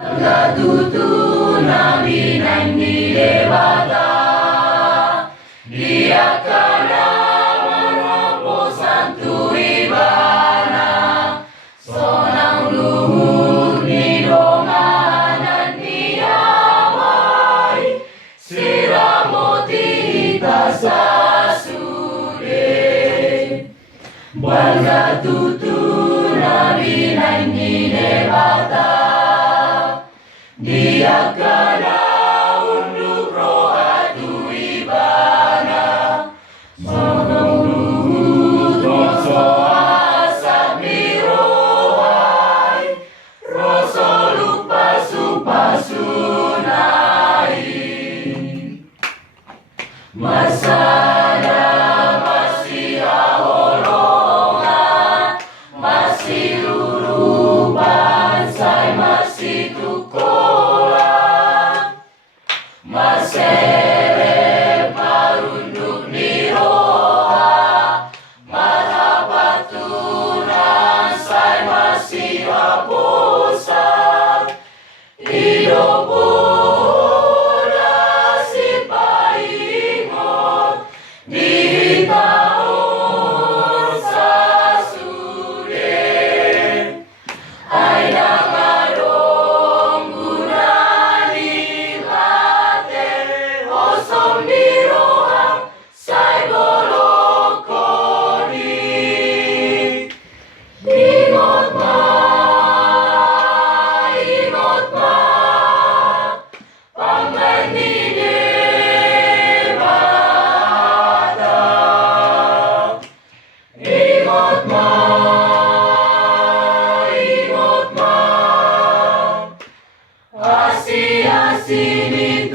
Natutunamin ni Dewata, Dia kana maraposan tuibana, sonang luhur ni donganan niyaway, siramoti hita sa sude. Buwan natutunamin ni Dewata, Dia kana unduk roha tuibana, manguluhut roso asap mirohai, roso lupa supasunai. Masada masih aholongan, masih urupan say masih tukolan, masere parunduk ni roha, marhapaturan say masih hapusan, idopoda si paingon, di taon sa sude, ay nangadong gunani late, osom ni roha say bolokoni. Ingot ma, pangan ni Dewata. Ingot ma, asi-asi ni